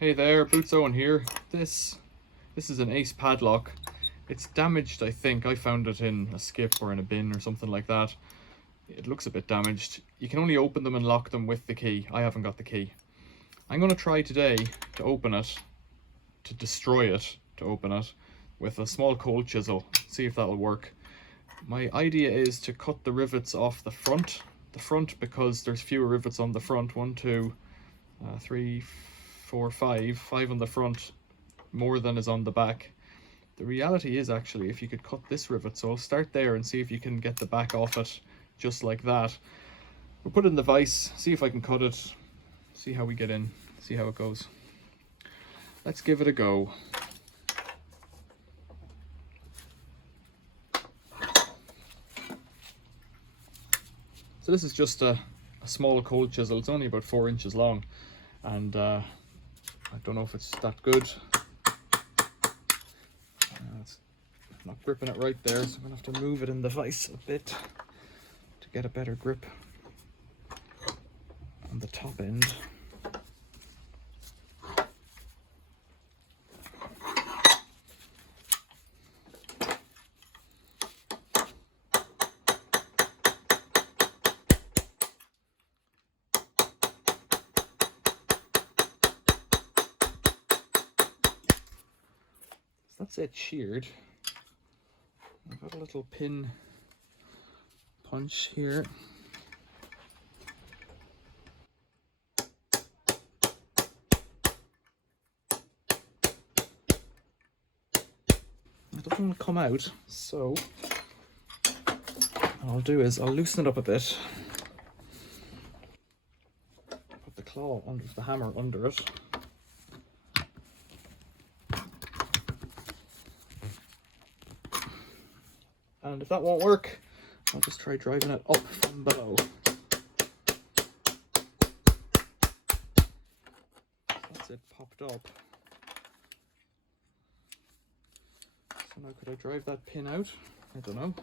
Hey there, Boots Owen here. This is an Ace padlock. It's damaged, I think. I found it in a skip or in a bin or something like that. It looks a bit damaged. You can only open them and lock them with the key. I haven't got the key. I'm going to try today to open it, to destroy it, to open it with a small cold chisel. See if that'll work. My idea is to cut the rivets off the front because there's fewer rivets on the front. 1, 2, 3, 4, 5 on the front, more than is on the back. The reality is actually if you could cut this rivet, so I'll start there and see if you can get the back off it just like that. We'll put it in the vise, see if I can cut it, see how we get in, see how it goes. Let's give it a go. So this is just a small cold chisel. It's only about 4 inches long, and I don't know if it's that good. It's not gripping it right there, so I'm gonna have to move it in the vise a bit to get a better grip on the top end. That's it sheared. I've got a little pin punch here. It doesn't want to come out, so what I'll do is I'll loosen it up a bit. Put the claw under the hammer under it. And if that won't work, I'll just try driving it up from below. That's it popped up. So now could I drive that pin out? I don't know.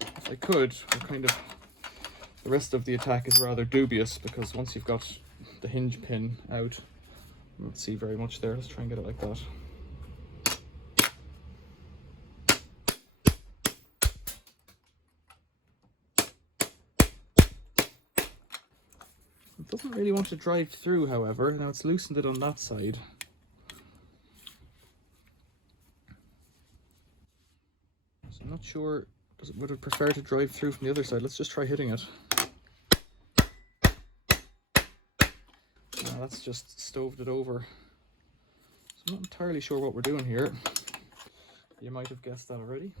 If I could, the rest of the attack is rather dubious because once you've got the hinge pin out, you won't see very much there. Let's try and get it like that. It doesn't really want to drive through, however. Now it's loosened it on that side. So I'm not sure, would it prefer to drive through from the other side? Let's just try hitting it. That's just stoved it over. So I'm not entirely sure what we're doing here. You might have guessed that already.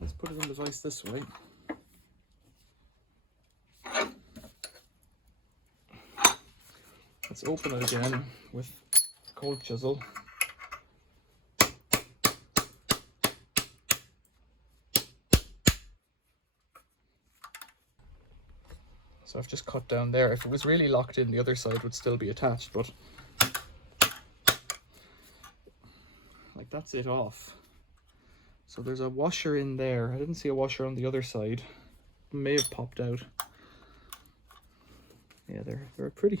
Let's put it in the vise this way. Let's open it again with a cold chisel. So I've just cut down there. If it was really locked in, the other side would still be attached, but like that's it off. So there's a washer in there. I didn't see a washer on the other side. It may have popped out. Yeah, they're a pretty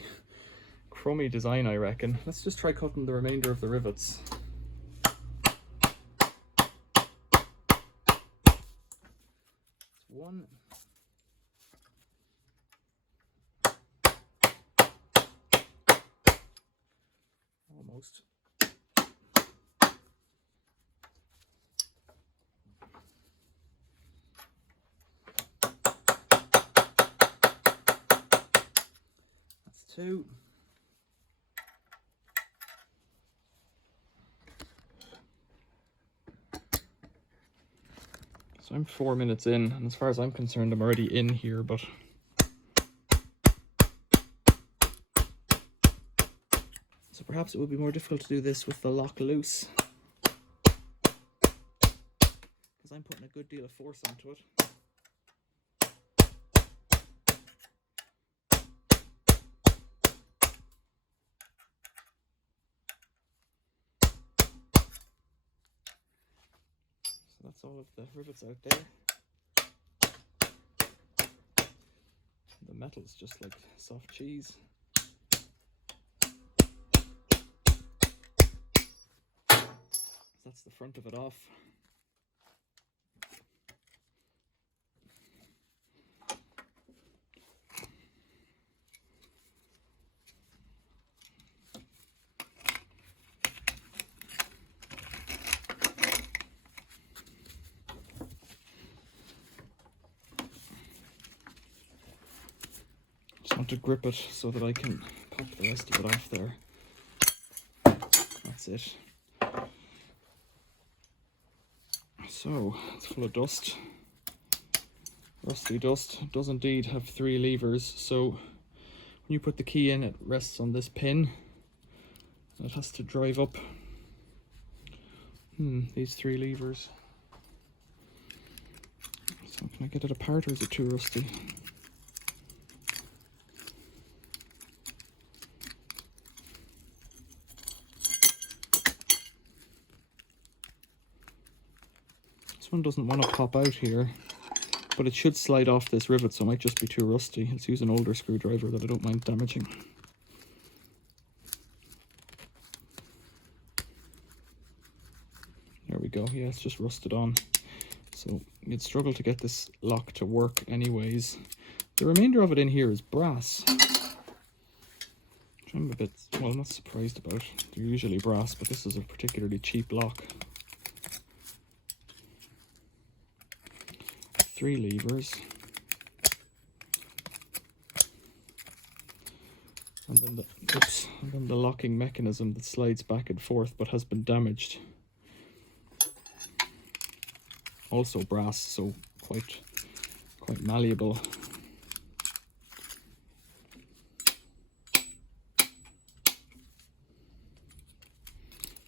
crummy design, I reckon. Let's just try cutting the remainder of the rivets. It's one. Almost. That's 2. So I'm 4 minutes in, and as far as I'm concerned, I'm already in here, but so perhaps it would be more difficult to do this with the lock loose, because I'm putting a good deal of force onto it. That's all of the rivets out there. The metal's just like soft cheese. That's the front of it off. Just want to grip it so that I can pop the rest of it off there. That's it. So, it's full of dust. Rusty dust. It does indeed have 3 levers, so when you put the key in, it rests on this pin. It has to drive up these 3 levers. So can I get it apart, or is it too rusty? This one doesn't want to pop out here, but it should slide off this rivet, so it might just be too rusty. Let's use an older screwdriver that I don't mind damaging. There we go. Yeah, it's just rusted on. So you'd struggle to get this lock to work anyways. The remainder of it in here is brass, which I'm a bit, well, not surprised about. They're usually brass, but this is a particularly cheap lock. 3 levers. And then the locking mechanism that slides back and forth but has been damaged. Also brass, so quite malleable.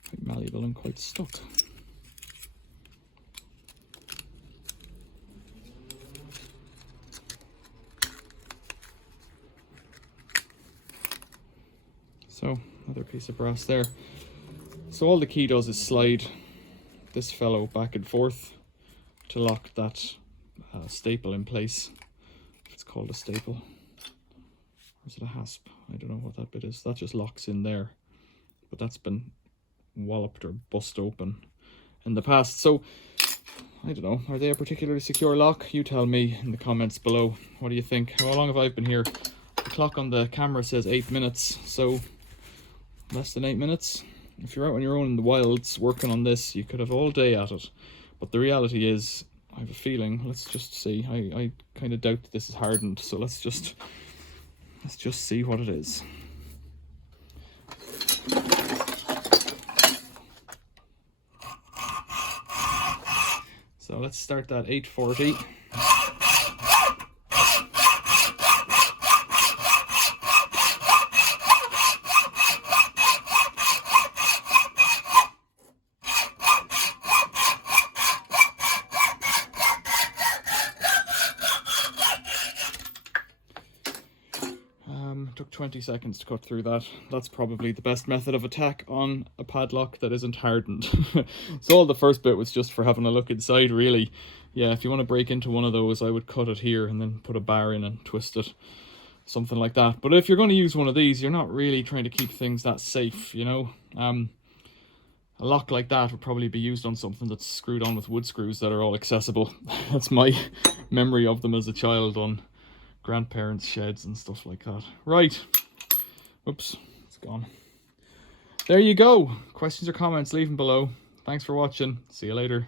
Quite malleable and quite stuck. So, another piece of brass there. So all the key does is slide this fellow back and forth to lock that staple in place. If it's called a staple. Or is it a hasp? I don't know what that bit is. That just locks in there. But that's been walloped or bust open in the past. So, I don't know. Are they a particularly secure lock? You tell me in the comments below. What do you think? How long have I been here? The clock on the camera says 8 minutes. So, less than 8 minutes. If you're out on your own in the wilds working on this, you could have all day at it. But the reality is, I have a feeling, let's just see. I kind of doubt that this is hardened, so let's just see what it is. So let's start that 840. Took 20 seconds to cut through that. That's probably the best method of attack on a padlock that isn't hardened. So all the first bit was just for having a look inside, really. Yeah, if you want to break into one of those, I would cut it here and then put a bar in and twist it. Something like that. But if you're going to use one of these, you're not really trying to keep things that safe, you know. A lock like that would probably be used on something that's screwed on with wood screws that are all accessible. That's my memory of them as a child on grandparents' sheds and stuff like that. Right. Oops, it's gone. There you go. Questions or comments, leave them below. Thanks for watching. See you later.